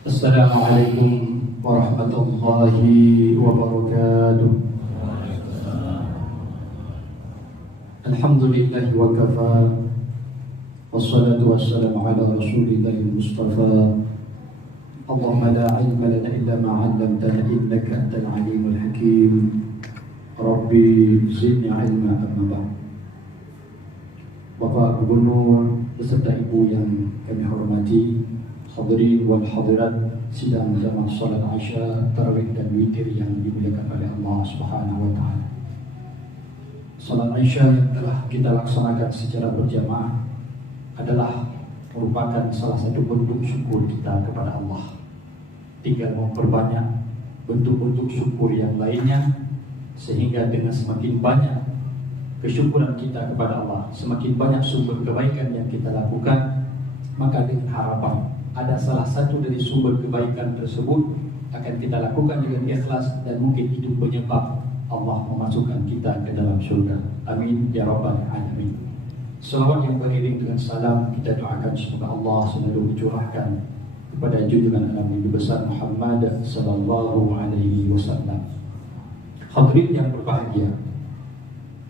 Assalamualaikum warahmatullahi wabarakatuh. Alhamdulillahi wa kafa, wassalatu wassalamu ala rasulillahil mustafa. Allahumma la ilma lana illa ma 'allamtana innaka antal alimul hakim. Rabbi zidni ilma amma ba'd. Bapak Gubernur beserta Ibu yang kami hormati, hadirin wal hadirat sidang jamaah salat Isya, tarawih dan witir yang dimuliakan oleh Allah Subhanahu wa taala. Salat Isya yang telah kita laksanakan secara berjamaah adalah merupakan salah satu bentuk syukur kita kepada Allah. Tinggal memperbanyak bentuk-bentuk syukur yang lainnya, sehingga dengan semakin banyak kesyukuran kita kepada Allah, semakin banyak sumber kebaikan yang kita lakukan, maka dengan harapan ada salah satu dari sumber kebaikan tersebut akan kita lakukan dengan ikhlas, dan mungkin itu penyebab Allah memasukkan kita ke dalam surga. Amin ya rabbal alamin. Salawat yang beriring dengan salam kita doakan semoga Allah selalu mencurahkan kepada junjungan Nabi besar Muhammad sallallahu alaihi wasallam. Hadirin yang berbahagia,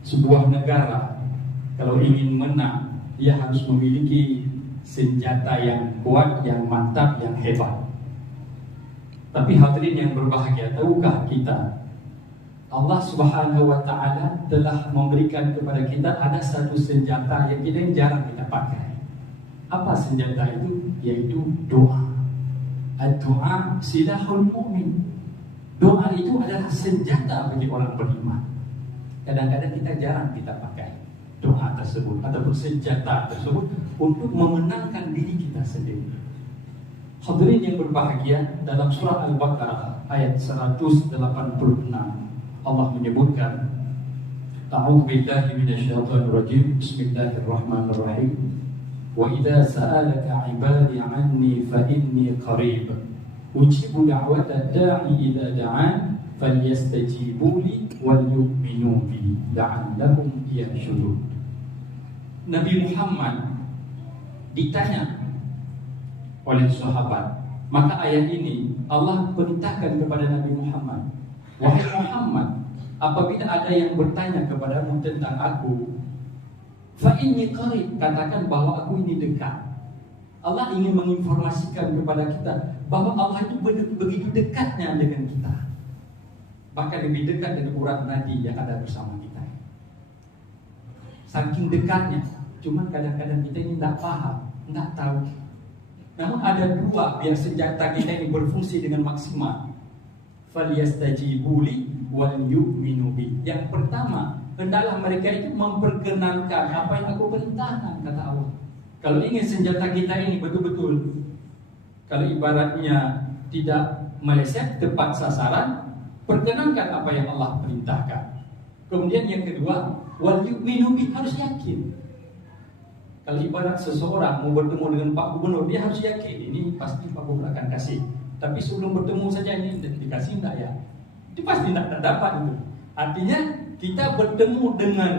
sebuah negara kalau ingin menang, dia harus memiliki senjata yang kuat, yang mantap, yang hebat. Tapi hadirin yang berbahagia, tahukah kita Allah Subhanahu wa taala telah memberikan kepada kita ada satu senjata yang kita jarang kita pakai. Apa senjata itu? Yaitu doa. Doa silahul mu'min. Doa itu adalah senjata bagi orang beriman. Kadang-kadang kita jarang kita pakai doa tersebut ataupun senjata tersebut untuk memenangkan diri kita sendiri. Hadirin yang berbahagia, dalam surah Al-Baqarah ayat 186 Allah menyebutkan, A'udzu billahi minasyaitonir rajim. Bismillahirrahmanirrahim. Wa idza sa'alaka 'ibadi 'anni fa inni qarib. Ujibu da'wata da'i idza da'an falyastajibu li wal yu'minu bi la'allahum yarshudun. Nabi Muhammad ditanya oleh sahabat, maka ayat ini Allah perintahkan kepada Nabi Muhammad, wahai Muhammad, apabila ada yang bertanya kepadamu tentang aku, fa inni qarib, katakan bahwa aku ini dekat. Allah ingin menginformasikan kepada kita bahwa Allah itu begitu dekatnya dengan kita, bahkan lebih dekat dari urat nadi yang ada bersama kita. Saking dekatnya, cuman kadang-kadang kita ini tidak paham, tidak tahu. Namun ada dua biar senjata kita ini berfungsi dengan maksimal. Falyastajibu li wal yu'minu bi. Yang pertama, hendaklah mereka itu memperkenankan apa yang aku perintahkan, kata Allah. Kalau ingin senjata kita ini betul-betul, kalau ibaratnya tidak meleset, tepat sasaran, perkenankan apa yang Allah perintahkan. Kemudian yang kedua, wal yu'minu bi, harus yakin. Kalau ibarat seseorang mau bertemu dengan Pak Gubernur, dia harus yakin ini pasti Pak Gubernur akan kasih. Tapi sebelum bertemu saja ini dikasih enggak ya? Itu pasti tidak dapat itu. Artinya kita bertemu dengan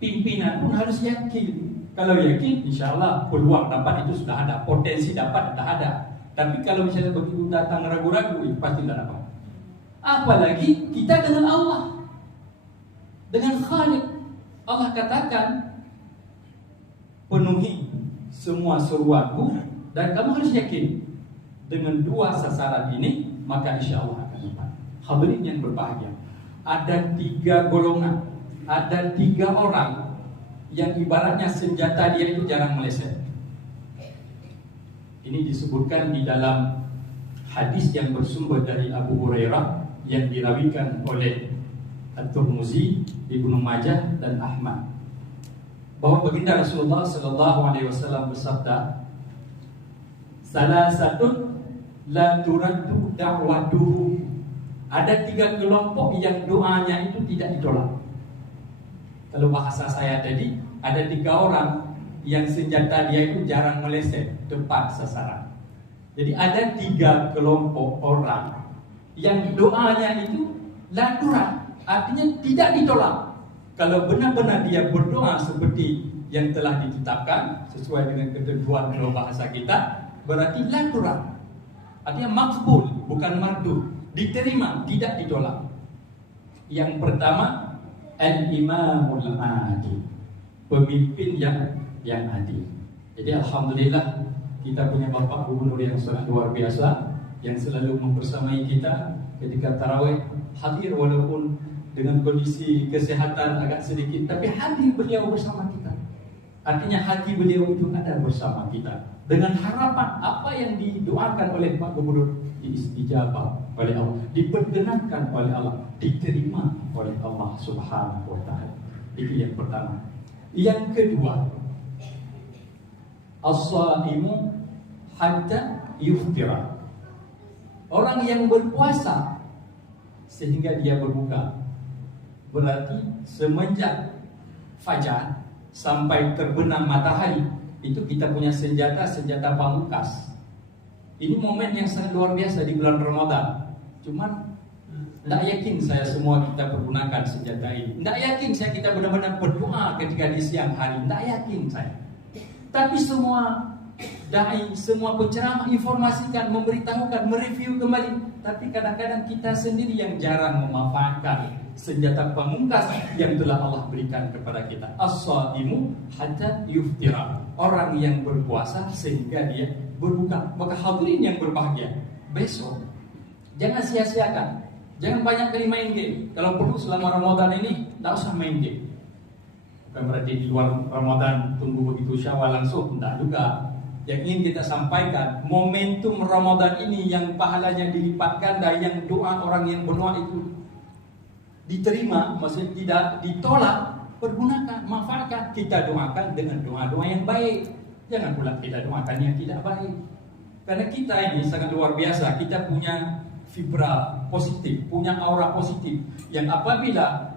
pimpinan pun harus yakin. Kalau yakin, insya Allah peluang dapat itu sudah ada, potensi dapat sudah ada. Tapi kalau misalnya begitu datang ragu-ragu, itu pasti tidak dapat. Apalagi kita dengan Allah, dengan Khalik. Allah katakan, penuhi semua seruanku, dan kamu harus yakin dengan dua sasaran ini, maka insya Allah akan dapat. Hadirin yang berbahagia, ada tiga golongan, ada tiga orang yang ibaratnya senjata dia itu jarang meleset. Ini disebutkan di dalam hadis yang bersumber dari Abu Hurairah yang dirawikan oleh At-Tirmizi, Ibnu Majah dan Ahmad, bahwa baginda Rasulullah sallallahu alaihi wasallam bersabda, salasatun la turaddu da'watuhu. Ada tiga kelompok yang doanya itu tidak ditolak. Kalau bahasa saya tadi, ada tiga orang yang senjata dia itu jarang meleset, tepat sasaran. Jadi ada tiga kelompok orang yang doanya itu la turad, artinya tidak ditolak. Kalau benar-benar dia berdoa seperti yang telah ditetapkan sesuai dengan ketentuan kalau bahasa kita, berarti la turad. Artinya makbul, bukan mardud. Diterima, tidak ditolak. Yang pertama, al-imamul adil, pemimpin yang adil. Jadi alhamdulillah kita punya Bapak Gubernur yang sangat luar biasa, yang selalu membersamai kita ketika tarawih, hadir walaupun dengan kondisi kesehatan agak sedikit, tapi hadir beliau bersama kita. Artinya hati beliau itu ada bersama kita, dengan harapan apa yang didoakan oleh Pak Gubernur diistijabah oleh Allah, diperkenankan oleh Allah, diterima oleh Allah Subhanahu wa taala. Itu yang pertama. Yang kedua, as-shaimu hatta yuftira. Orang yang berpuasa sehingga dia berbuka. Berarti semenjak fajar sampai terbenam matahari, itu kita punya senjata pamungkas. Ini momen yang sangat luar biasa di bulan Ramadan. Cuman tidak yakin saya semua kita pergunakan senjata ini. Tidak yakin saya kita benar-benar berdoa ketika di siang hari. Tidak yakin saya. Tapi semua dai, semua penceramah informasikan, memberitahukan, mereview kembali. Tapi kadang-kadang kita sendiri yang jarang memanfaatkan senjata pamungkas yang telah Allah berikan kepada kita. As-shaimu hatta yuftira. Orang yang berpuasa sehingga dia berbuka. Maka hadirin yang berbahagia, besok jangan sia-siakan. Jangan banyak kali main game. Kalau perlu selama Ramadan ini tidak usah main game. Bukan berarti di luar Ramadan tunggu begitu Syawal langsung, tidak juga. Yang ingin kita sampaikan, momentum Ramadan ini yang pahalanya dilipat ganda, yang doa orang yang berdoa itu diterima, maksudnya tidak ditolak, pergunakan, manfaatkan. Kita doakan dengan doa-doa yang baik. Jangan pula kita doakan yang tidak baik. Karena kita ini sangat luar biasa. Kita punya vibra positif, punya aura positif, yang apabila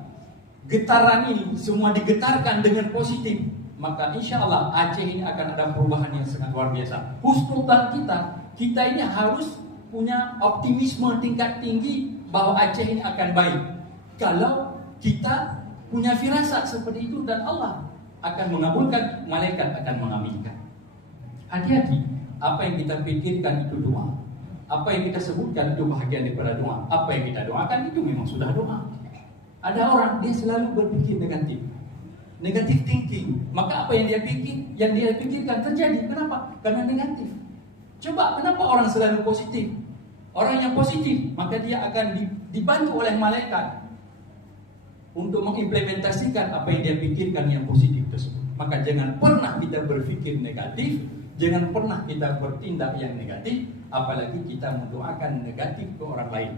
getaran ini semua digetarkan dengan positif, maka insya Allah Aceh ini akan ada perubahan yang sangat luar biasa. Husnudzan kita ini harus punya optimisme tingkat tinggi bahwa Aceh ini akan baik. Kalau kita punya firasat seperti itu, dan Allah akan mengabulkan, malaikat akan mengaminkan. Hati-hati, apa yang kita pikirkan itu doa. Apa yang kita sebutkan itu bahagian daripada doa. Apa yang kita doakan itu memang sudah doa. Ada orang dia selalu berpikir negatif, negatif thinking. Maka apa yang dia pikirkan terjadi. Kenapa? Karena negatif. Coba kenapa orang selalu positif? Orang yang positif, maka dia akan dibantu oleh malaikat untuk mengimplementasikan apa yang dia pikirkan yang positif tersebut. Maka jangan pernah kita berpikir negatif, jangan pernah kita bertindak yang negatif, apalagi kita mendoakan negatif ke orang lain.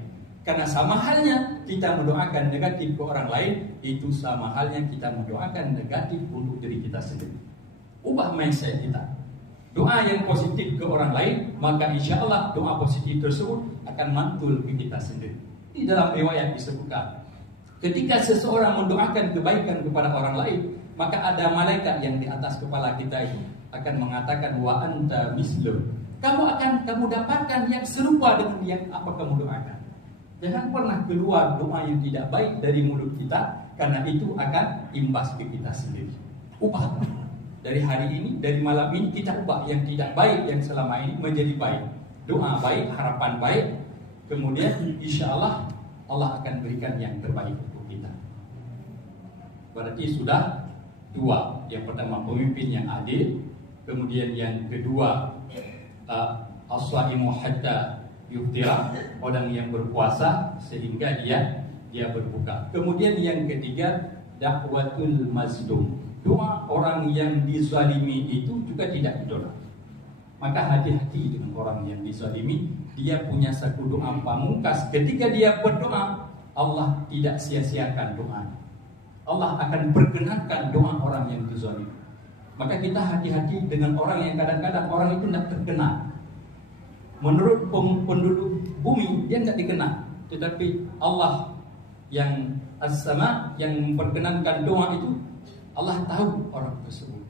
Karena sama halnya kita mendoakan negatif ke orang lain, itu sama halnya kita mendoakan negatif untuk diri kita sendiri. Ubah mindset kita. Doa yang positif ke orang lain, maka insya Allah doa positif tersebut akan mantul ke kita sendiri. Di dalam riwayat disebutkan, ketika seseorang mendoakan kebaikan kepada orang lain, maka ada malaikat yang di atas kepala kita itu akan mengatakan, wa anta mislu. Kamu dapatkan yang serupa dengan yang apa kamu doakan. Jangan pernah keluar doa yang tidak baik dari mulut kita, karena itu akan imbas ke kita sendiri. Ubah dari hari ini, dari malam ini kita ubah yang tidak baik yang selama ini menjadi baik. Doa baik, harapan baik, kemudian insya Allah Allah akan berikan yang terbaik untuk kita. Berarti sudah dua. Yang pertama pemimpin yang adil, kemudian yang kedua as-shaimu hatta yuftira, orang yang berpuasa sehingga dia berbuka. Kemudian yang ketiga dakwatul mazlum, doa orang yang dizalimi itu juga tidak ditolak. Maka hati-hati dengan orang yang dizalimi. Dia punya satu doa pamungkas. Ketika dia berdoa, Allah tidak sia-siakan doa. Allah akan perkenankan doa orang yang dizalimi. Maka kita hati-hati dengan orang yang kadang-kadang orang itu tidak terkenal. Menurut penduduk bumi dia tidak dikenal, tetapi Allah yang as-sama, yang memperkenankan doa itu, Allah tahu orang tersebut.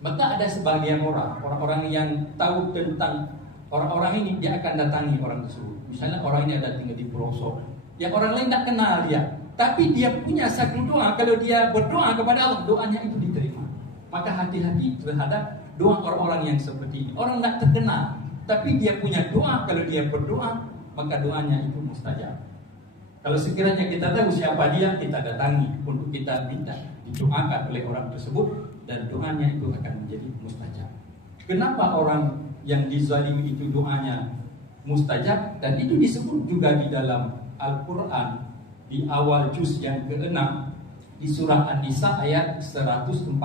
Maka ada sebagian orang-orang yang tahu tentang orang-orang ini, dia akan datangi orang tersebut. Misalnya orang ini ada tinggal di pelosok, yang orang lain tidak kenal dia, tapi dia punya satu doa. Kalau dia berdoa kepada Allah, doanya itu diterima. Maka hati-hati terhadap doa orang-orang yang seperti ini. Orang tidak terkenal, tapi dia punya doa. Kalau dia berdoa, maka doanya itu mustajab. Kalau sekiranya kita tahu siapa dia, kita datangi untuk kita minta didoakan oleh orang tersebut, dan doanya itu akan menjadi mustajab. Kenapa orang yang dizalimi itu doanya mustajab? Dan itu disebut juga di dalam Al-Quran di awal juz yang ke-6 di surah An-Nisa ayat 148.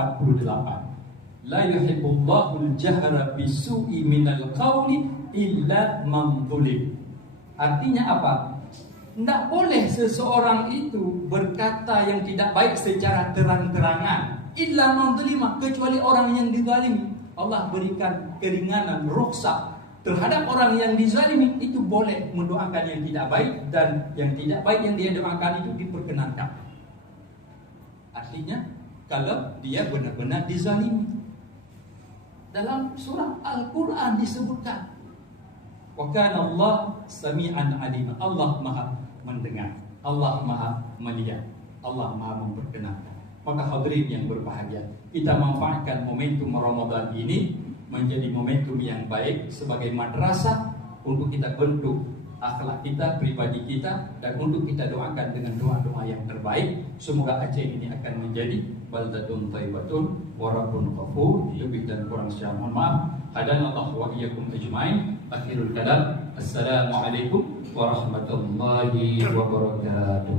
La yuhibbullahu al-jahra bisu'i minal qawli illa man zulim. Artinya apa? Tidak boleh seseorang itu berkata yang tidak baik secara terang-terangan, illa man zulima, kecuali orang yang dizalimi. Allah berikan keringanan, rukhsah terhadap orang yang dizalimi, itu boleh mendoakan yang tidak baik, dan yang tidak baik yang dia doakan itu diperkenankan. Artinya kalau dia benar-benar dizalimi. Dalam surah Al-Quran disebutkan, wa kana Allah sami'an alim. Allah maha mendengar, Allah maha melihat, Allah maha memperkenankan. Maka hadirin yang berbahagia, kita manfaatkan momentum Ramadan ini menjadi momentum yang baik sebagai madrasah untuk kita bentuk akhlak kita, pribadi kita, dan untuk kita doakan dengan doa-doa yang terbaik. Semoga Aceh ini akan menjadi baldatun thayyibatun wa rabbun ghafur. Lebih dan kurang saya mohon maaf. Hadanallahu wa iyyakum ajmain. Akhirul kalam. Assalamualaikum warahmatullahi wabarakatuh.